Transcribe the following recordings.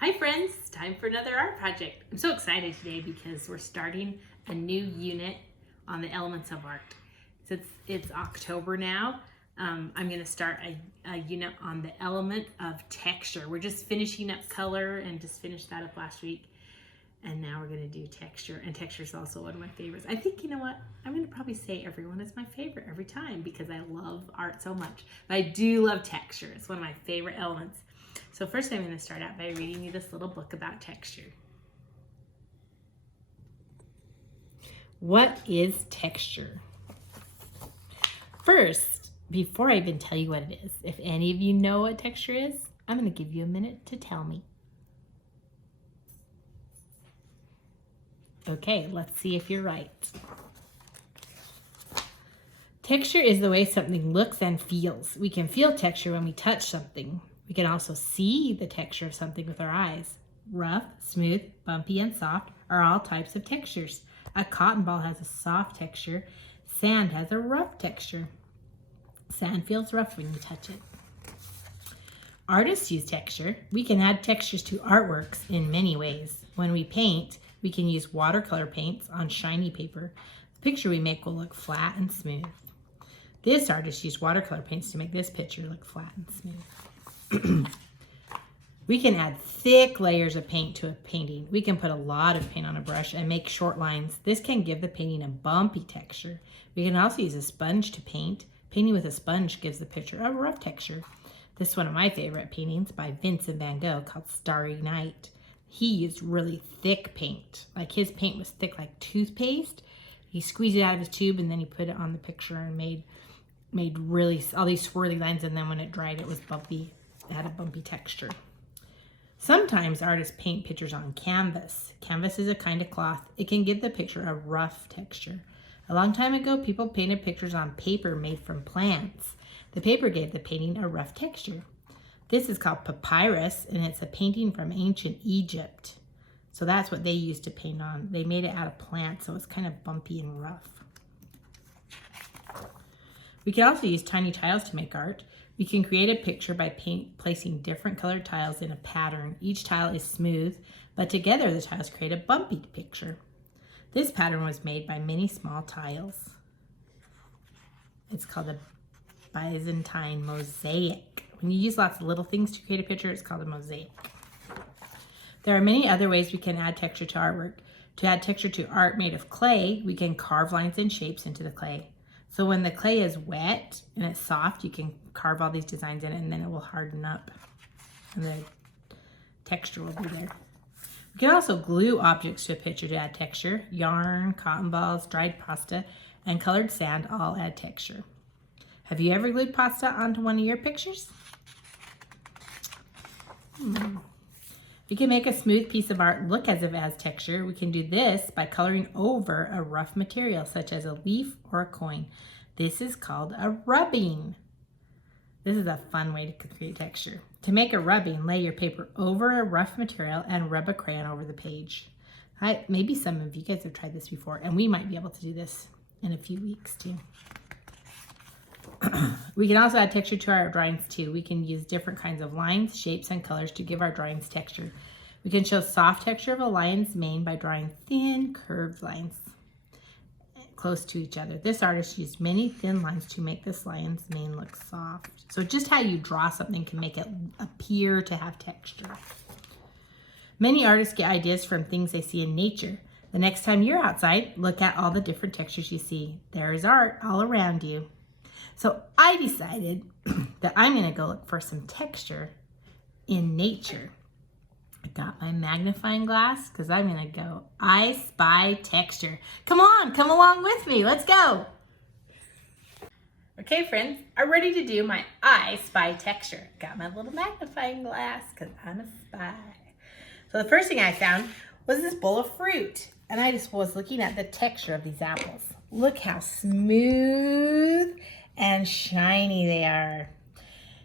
Hi friends, it's time for another art project. I'm so excited today because we're starting a new unit on the elements of art. Since it's October now, I'm going to start a unit on the element of texture. We're just finishing up color and just finished that up last week. And now we're going to do texture, and texture is also one of my favorites. I think, you know what, I'm going to probably say everyone is my favorite every time because I love art so much. But I do love texture. It's one of my favorite elements. So first I'm going to start out by reading you this little book about texture. What is texture? First, before I even tell you what it is, if any of you know what texture is, I'm going to give you a minute to tell me. Okay, let's see if you're right. Texture is the way something looks and feels. We can feel texture when we touch something. We can also see the texture of something with our eyes. Rough, smooth, bumpy, and soft are all types of textures. A cotton ball has a soft texture. Sand has a rough texture. Sand feels rough when you touch it. Artists use texture. We can add textures to artworks in many ways. When we paint, we can use watercolor paints on shiny paper. The picture we make will look flat and smooth. This artist used watercolor paints to make this picture look flat and smooth. We can add thick layers of paint to a painting. We can put a lot of paint on a brush and make short lines. This can give the painting a bumpy texture. We can also use a sponge to paint. Painting with a sponge gives the picture a rough texture. This is one of my favorite paintings by Vincent van Gogh called Starry Night. He used really thick paint. Like his paint was thick like toothpaste. He squeezed it out of his tube and then he put it on the picture and made really all these swirly lines, and then when it dried it was bumpy. It had a bumpy texture. Sometimes artists paint pictures on canvas. Canvas is a kind of cloth. It can give the picture a rough texture. A long time ago, people painted pictures on paper made from plants. The paper gave the painting a rough texture. This is called papyrus, and it's a painting from ancient Egypt. So that's what they used to paint on. They made it out of plants, so it's kind of bumpy and rough. We can also use tiny tiles to make art. We can create a picture by placing different colored tiles in a pattern. Each tile is smooth, but together the tiles create a bumpy picture. This pattern was made by many small tiles. It's called a Byzantine mosaic. When you use lots of little things to create a picture, it's called a mosaic. There are many other ways we can add texture to artwork. To add texture to art made of clay, we can carve lines and shapes into the clay. So when the clay is wet and it's soft, you can carve all these designs in it and then it will harden up and the texture will be there. We can also glue objects to a picture to add texture. Yarn, cotton balls, dried pasta, and colored sand all add texture. Have you ever glued pasta onto one of your pictures? We can make a smooth piece of art look as if it has texture. We can do this by coloring over a rough material, such as a leaf or a coin. This is called a rubbing. This is a fun way to create texture. To make a rubbing, lay your paper over a rough material and rub a crayon over the page. Maybe some of you guys have tried this before, and we might be able to do this in a few weeks too. We can also add texture to our drawings too. We can use different kinds of lines, shapes, and colors to give our drawings texture. We can show soft texture of a lion's mane by drawing thin, curved lines close to each other. This artist used many thin lines to make this lion's mane look soft. So just how you draw something can make it appear to have texture. Many artists get ideas from things they see in nature. The next time you're outside, look at all the different textures you see. There is art all around you. So I decided that I'm going to go look for some texture in nature. I got my magnifying glass because I'm going to go I spy texture. Come on, come along with me. Let's go. Okay, friends, I'm ready to do my I spy texture. Got my little magnifying glass because I'm a spy. So the first thing I found was this bowl of fruit. And I just was looking at the texture of these apples. Look how smooth and shiny they are.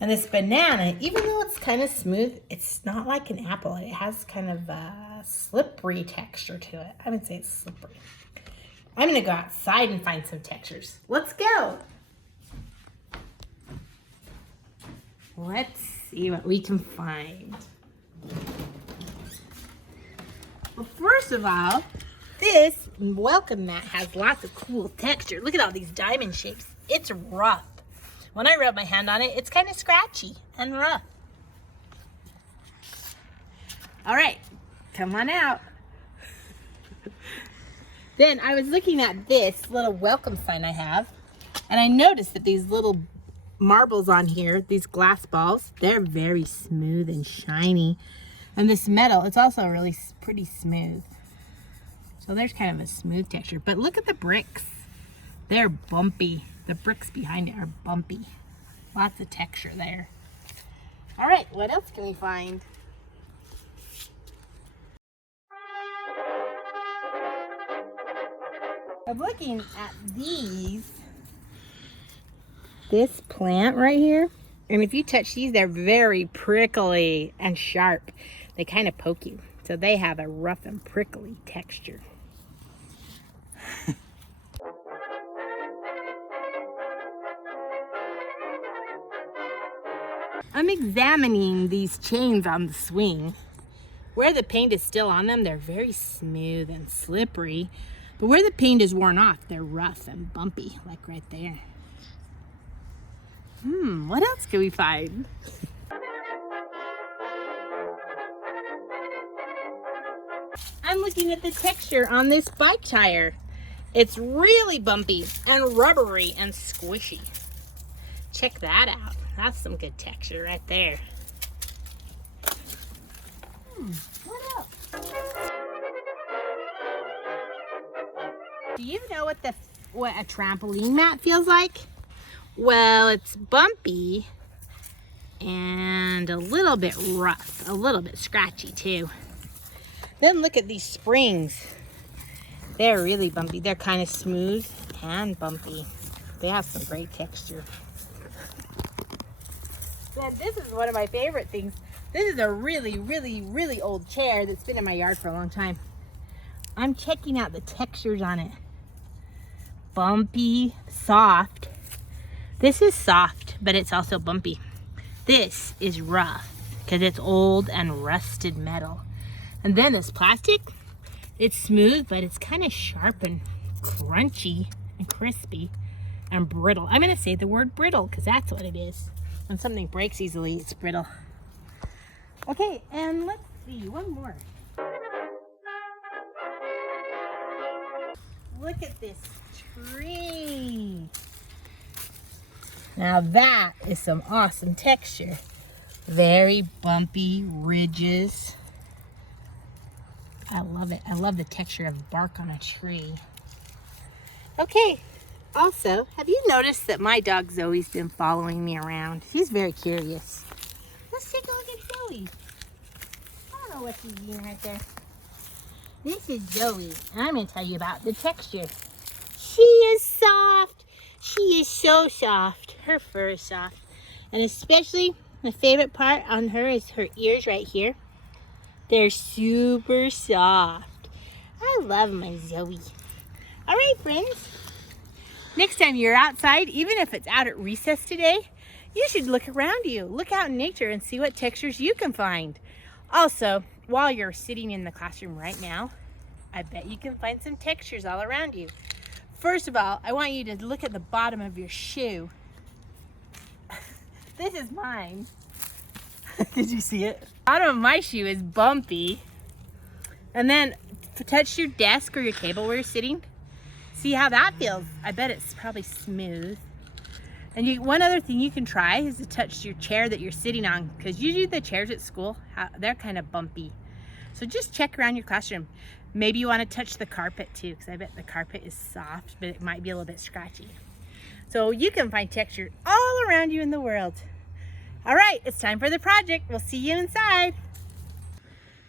And this banana, even though it's kind of smooth, it's not like an apple. It has kind of a slippery texture to it. I would say it's slippery. I'm gonna go outside and find some textures. Let's go. Let's see what we can find. Well, first of all, this welcome mat has lots of cool texture. Look at all these diamond shapes. It's rough. When I rub my hand on it, it's kind of scratchy and rough. All right, come on out. Then I was looking at this little welcome sign I have, and I noticed that these little marbles on here, these glass balls, they're very smooth and shiny. And this metal, it's also really pretty smooth. So there's kind of a smooth texture. But look at the bricks. They're bumpy. The bricks behind it are bumpy. Lots of texture there. All right, what else can we find? I'm looking at this plant right here. And if you touch these, they're very prickly and sharp. They kind of poke you. So they have a rough and prickly texture. I'm examining these chains on the swing. Where the paint is still on them, they're very smooth and slippery. But where the paint is worn off, they're rough and bumpy, like right there. What else can we find? I'm looking at the texture on this bike tire. It's really bumpy and rubbery and squishy. Check that out. That's some good texture right there. What else? Do you know what a trampoline mat feels like? Well, it's bumpy and a little bit rough, a little bit scratchy too. Then look at these springs. They're really bumpy. They're kind of smooth and bumpy. They have some great texture. Then this is one of my favorite things. This is a really, really, really old chair that's been in my yard for a long time. I'm checking out the textures on it. Bumpy, soft. This is soft, but it's also bumpy. This is rough because it's old and rusted metal. And then this plastic, it's smooth, but it's kind of sharp and crunchy and crispy and brittle. I'm gonna say the word brittle because that's what it is. When something breaks easily, it's brittle. Okay, and let's see, one more. Look at this tree. Now that is some awesome texture. Very bumpy ridges. I love it. I love the texture of bark on a tree. Okay, also, have you noticed that my dog Zoe's been following me around? She's very curious. Let's take a look at Zoe. I don't know what she's doing right there. This is Zoe, and I'm going to tell you about the texture. She is soft. She is so soft. Her fur is soft. And especially, my favorite part on her is her ears right here. They're super soft. I love my Zoe. All right, friends. Next time you're outside, even if it's out at recess today, you should look around you. Look out in nature and see what textures you can find. Also, while you're sitting in the classroom right now, I bet you can find some textures all around you. First of all, I want you to look at the bottom of your shoe. This is mine. Did you see it? Bottom of my shoe is bumpy. And then touch your desk or your table where you're sitting. See how that feels. I bet it's probably smooth. And one other thing you can try is to touch your chair that you're sitting on, because usually the chairs at school, they're kind of bumpy. So just check around your classroom. Maybe you want to touch the carpet too, because I bet the carpet is soft, but it might be a little bit scratchy. So you can find texture all around you in the world. All right, it's time for the project. We'll see you inside.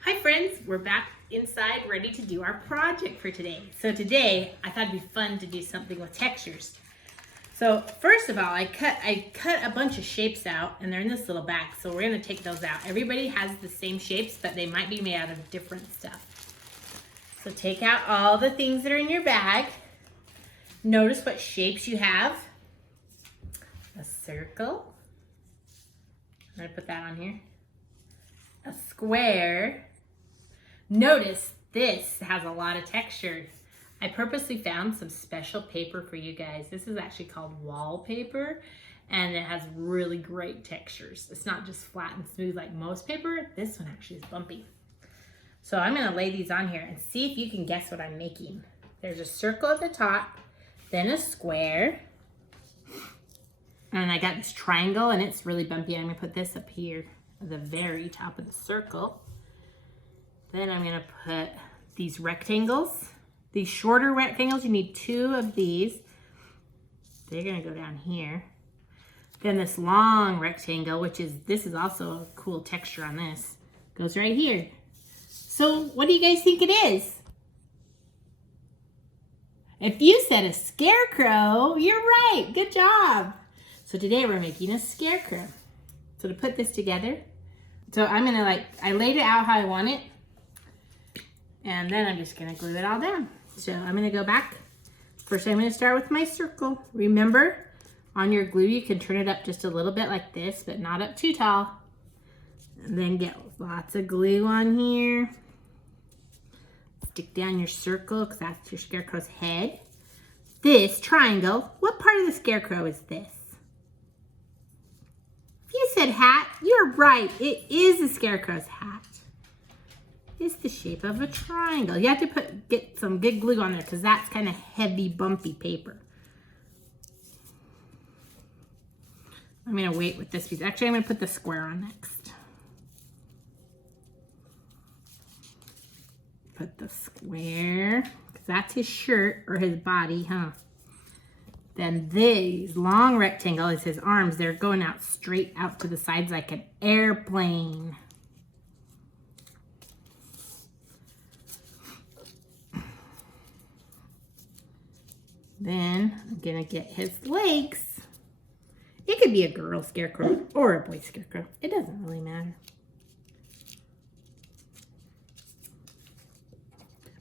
Hi friends, we're back inside ready to do our project for today. So today, I thought it'd be fun to do something with textures. So first of all, I cut a bunch of shapes out, and they're in this little bag, so we're gonna take those out. Everybody has the same shapes, but they might be made out of different stuff. So take out all the things that are in your bag. Notice what shapes you have. A circle. I'm gonna put that on here. A square. Notice This has a lot of texture. I purposely found some special paper for you guys. This is actually called wallpaper, and it has really great textures. It's not just flat and smooth like most paper. This one actually is bumpy. So I'm gonna lay these on here and see if you can guess what I'm making. There's a circle at the top, then a square, and I got this triangle and it's really bumpy. I'm gonna put this up here at the very top of the circle. Then I'm gonna put these rectangles. These shorter rectangles, you need 2 of these. They're gonna go down here. Then this long rectangle, this is also a cool texture on this, goes right here. So what do you guys think it is? If you said a scarecrow, you're right, good job. So today we're making a scarecrow. So to put this together, so I'm gonna I laid it out how I want it, and then I'm just gonna glue it all down. So I'm gonna go back. First I'm gonna start with my circle. Remember, on your glue you can turn it up just a little bit like this, but not up too tall. And then get lots of glue on here. Stick down your circle because that's your scarecrow's head. This triangle, what part of the scarecrow is this? If you said hat, you're right. It is the scarecrow's hat. It's the shape of a triangle. You have to get some good glue on there because that's kind of heavy, bumpy paper. I'm gonna wait with this piece. Actually, I'm gonna put the square on next. Put the square, because that's his shirt or his body, huh? Then these long rectangle is his arms. They're going out straight out to the sides like an airplane. Then I'm gonna get his legs. It could be a girl scarecrow or a boy scarecrow. It doesn't really matter.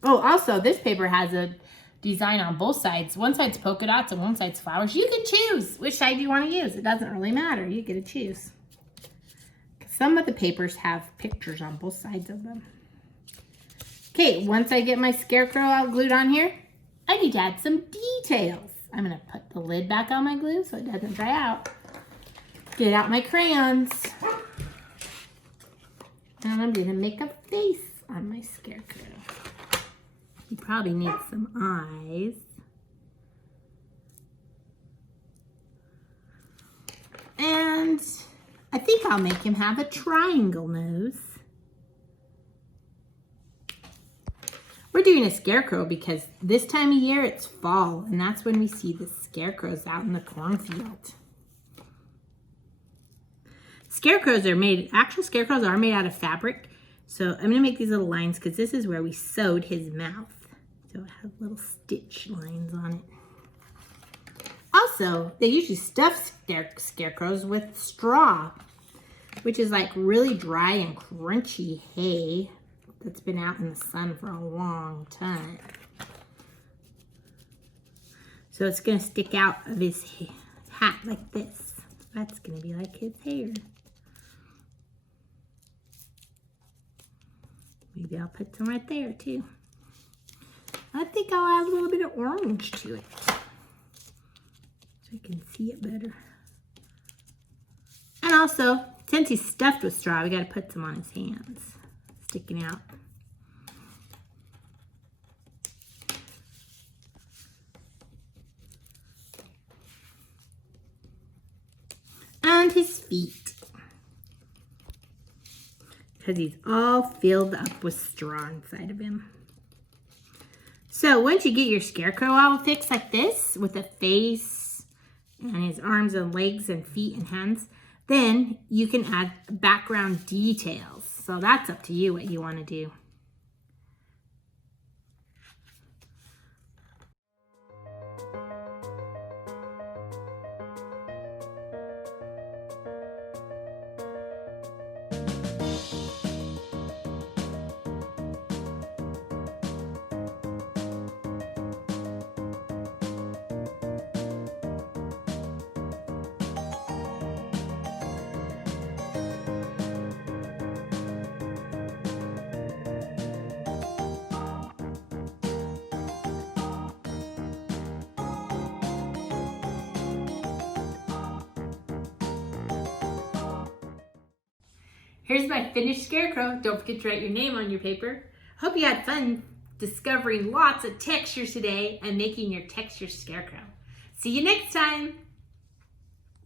Oh, also this paper has a design on both sides. One side's polka dots and one side's flowers. You can choose which side you want to use. It doesn't really matter. You get to choose. Some of the papers have pictures on both sides of them. Okay, once I get my scarecrow all glued on here, I need to add some details. I'm gonna put the lid back on my glue so it doesn't dry out. Get out my crayons. And I'm gonna make a face on my scarecrow. He probably needs some eyes. And I think I'll make him have a triangle nose. We're doing a scarecrow because this time of year it's fall, and that's when we see the scarecrows out in the cornfield. Actual scarecrows are made out of fabric. So I'm gonna make these little lines because this is where we sewed his mouth. So it has little stitch lines on it. Also, they usually stuff scarecrows with straw, which is like really dry and crunchy hay that's been out in the sun for a long time. So it's gonna stick out of his hat like this. That's gonna be like his hair. Maybe I'll put some right there too. I think I'll add a little bit of orange to it so I can see it better. And also, since he's stuffed with straw, we gotta put some on his hands, sticking out. And his feet, because he's all filled up with straw inside of him. So once you get your scarecrow all fixed like this, with a face and his arms and legs and feet and hands, then you can add background details. So that's up to you what you want to do. Here's my finished Scarecrow. Don't forget to write your name on your paper. Hope you had fun discovering lots of textures today and making your texture Scarecrow. See you next time.